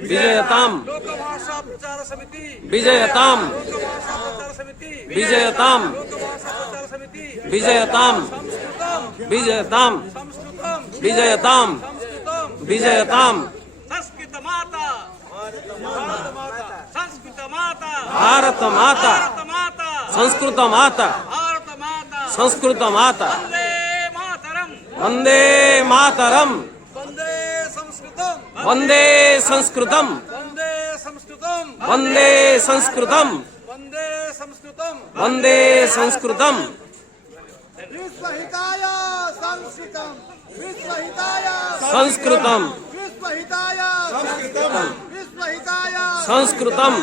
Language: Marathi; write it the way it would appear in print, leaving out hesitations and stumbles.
विजयताम लोकभाषा प्रचार समिति विजयताम लोकभाषा प्रचार समिति विजयताम लोकभाषा प्रचार समिति विजयताम संस्कृतम विजयताम संस्कृतम विजयताम संस्कृतम विजयताम संस्कृत माता संस्कृत माता भारत माता भारत माता संस्कृत माता भारत माता संस्कृत माता वंदे मातरम वंदे मातरम वंदे संस्कृतम वंदे संस्कृतम वंदे संस्कृतम वंदे संस्कृतम वंदे संस्कृतम विश्वहिताय संस्कृतम विश्वहिताय संस्कृतम विश्वहिताय संस्कृतम विश्वहिताय संस्कृतम